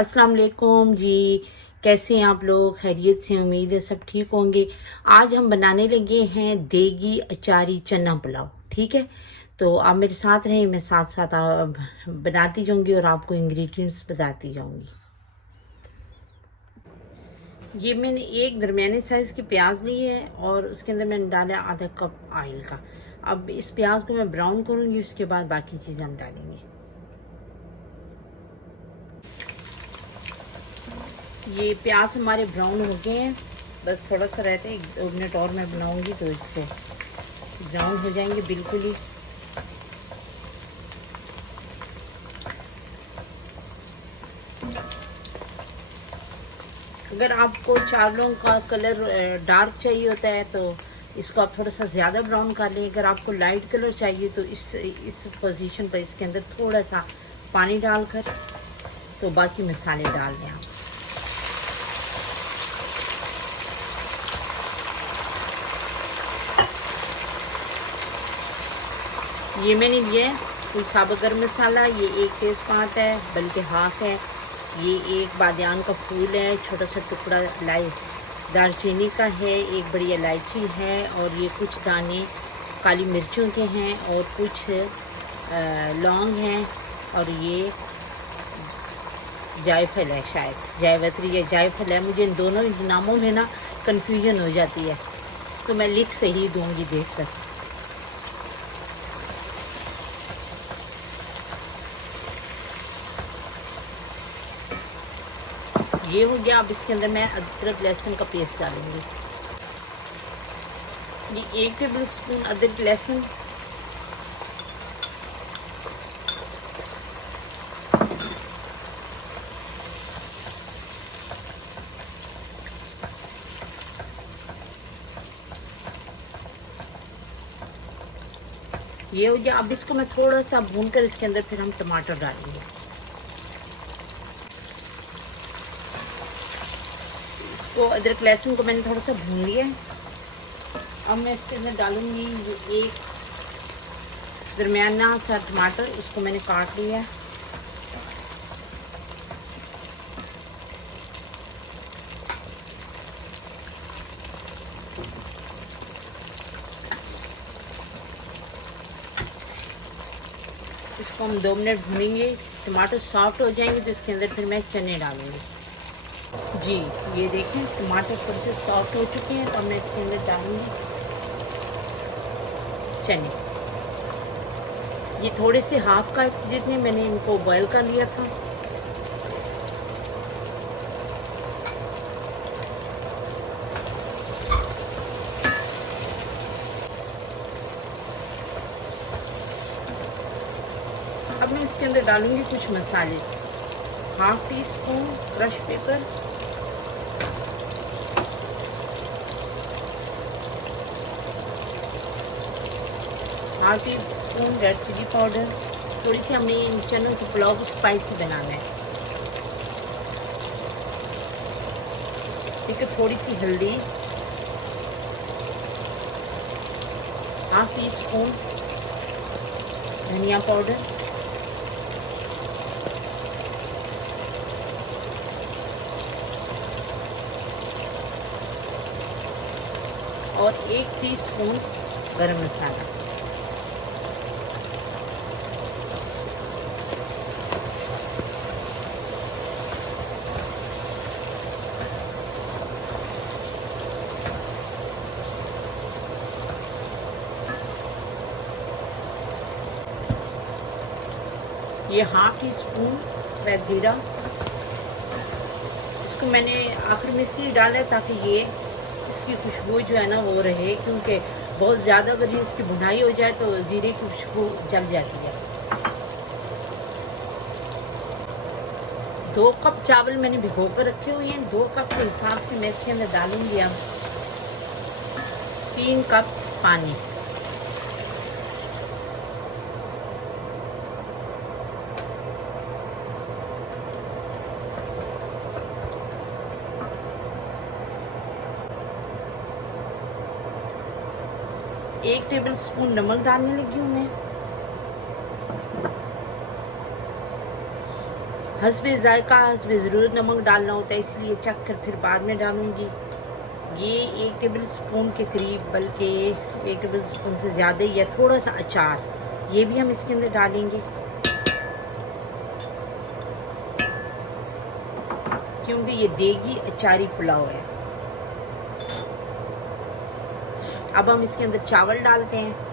अस्सलाम वालेकुम जी। कैसे हैं आप लोग? खैरियत से? उम्मीद है सब ठीक होंगे। आज हम बनाने लगे हैं देगी अचारी चना पुलाव। ठीक है, तो आप मेरे साथ रहें, मैं साथ साथ बनाती जाऊंगी और आपको इंग्रेडिएंट्स बताती जाऊंगी। ये मैंने एक दरमियाने साइज़ की प्याज ली है और उसके अंदर मैंने डाला आधा कप ऑयल का। अब इस प्याज को मैं ब्राउन करूंगी, उसके बाद बाकी चीज़ें हम डालेंगे। ये प्याज हमारे ब्राउन हो गए हैं, बस थोड़ा सा रहता है, 1-2 मिनट और मैं बनाऊंगी तो इसको ब्राउन हो जाएंगे बिल्कुल ही। अगर आपको चावलों का कलर डार्क चाहिए होता है तो इसको आप थोड़ा सा ज़्यादा ब्राउन कर लें। अगर आपको लाइट कलर चाहिए तो इस पोजीशन पर इसके अंदर थोड़ा सा पानी डालकर तो बाकी मसाले डाल दें आप। ये मैंने लिया है कोई साबुत गर्म मसाला, ये 1 तेज़पात है, बल्कि हाफ है। ये एक बादियान का फूल है, छोटा सा टुकड़ा दालचीनी का है, एक बड़ी इलायची है और ये कुछ दाने काली मिर्चों के हैं और कुछ लौंग हैं और ये जायफल है, शायद जायवत्री या जायफल है। मुझे इन दोनों नामों में ना कन्फ्यूजन हो जाती है, तो मैं लिख सही दूँगी देख कर। ये हो गया। अब इसके अंदर मैं अदरक लहसुन का पेस्ट डालूंगी। ये 1 टेबल स्पून अदरक लहसुन, ये हो गया। अब इसको मैं थोड़ा सा भूनकर इसके अंदर फिर हम टमाटर डालेंगे। इसको अदरक लहसुन को मैंने थोड़ा सा भून लिया है। अब मैं इसके अंदर डालूंगी ये एक दरमियाना सा टमाटर, इसको मैंने काट लिया है। इसको हम 2 मिनट भूनेंगे। टमाटर सॉफ्ट हो जाएंगे तो इसके अंदर फिर मैं चने डालूंगी। जी, ये देखें टमाटर थोड़े से सॉफ्ट हो चुके हैं, तो अब मैं इसके अंदर डालूंगी चने। ये थोड़े से हाफ कप जितने मैंने इनको बॉयल कर लिया था। अब मैं इसके अंदर डालूंगी कुछ मसाले। 1/2 teaspoon crush pepper, 1/2 teaspoon red chilli powder. थोड़ी सी हमने इन चनों को पुलाव को स्पाइसी बनाना है। ठीक है, थोड़ी सी हल्दी, 1/2 टीस्पून धनिया पाउडर, और 1 टीस्पून गरम मसाला। ये 1/2 टीस्पून सफ़ेद जीरा, इसको मैंने आखिर में इसलिए डाला है ताकि ये इसकी खुशबू जो है ना वो रहे, क्योंकि बहुत ज़्यादा अगर ये इसकी भुनाई हो जाए तो जीरे की खुशबू जल जाती है। 2 कप चावल मैंने भिगो कर रखे हुए हैं। 2 कप के हिसाब से मैं इसके अंदर डालूंगी अब 3 कप पानी। एक टेबल स्पून नमक डालने लगी हूँ मैं। हस्बे जायका हस्बे ज़रूरत नमक डालना होता है, इसलिए चख कर फिर बाद में डालूँगी। ये 1 टेबल स्पून के करीब, बल्कि 1 टेबल स्पून से ज़्यादा ही है, थोड़ा सा अचार ये भी हम इसके अंदर डालेंगे, क्योंकि ये देगी अचारी पुलाव है। अब हम इसके अंदर चावल डालते हैं।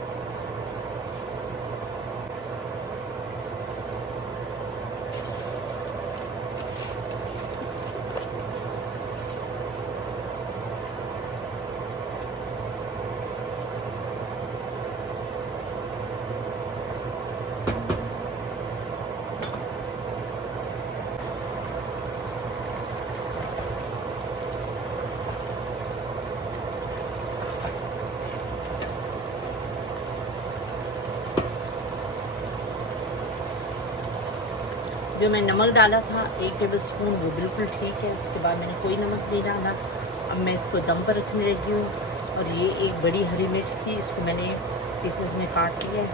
जो मैं नमक डाला था 1 टेबल स्पून, वो बिल्कुल ठीक है। उसके बाद मैंने कोई नमक नहीं डाला। अब मैं इसको दम पर रखने लगी हूँ। और ये एक बड़ी हरी मिर्च थी, इसको मैंने पीसेस में काट लिया है,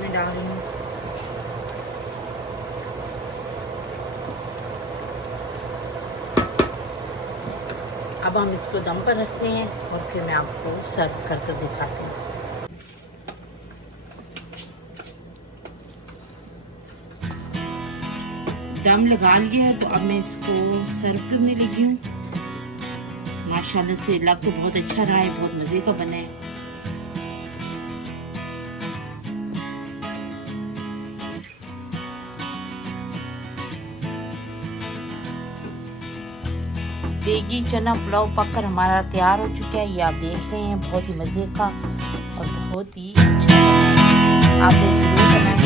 मैं डाल रही हूँ। अब हम इसको दम पर रखते हैं और फिर मैं आपको सर्व कर कर दिखाती हूँ। दम लगा लिया है, तो अब मैं इसको सर्व करने लगी हूँ। माशाल्लाह से लग तो बहुत अच्छा रहा है, बहुत मज़े का बना है। देगी चना पुलाव पककर हमारा तैयार हो चुका है। ये आप देख रहे हैं, बहुत ही मज़े का और बहुत ही अच्छा है। आप लोग ज़रूर बनाएं।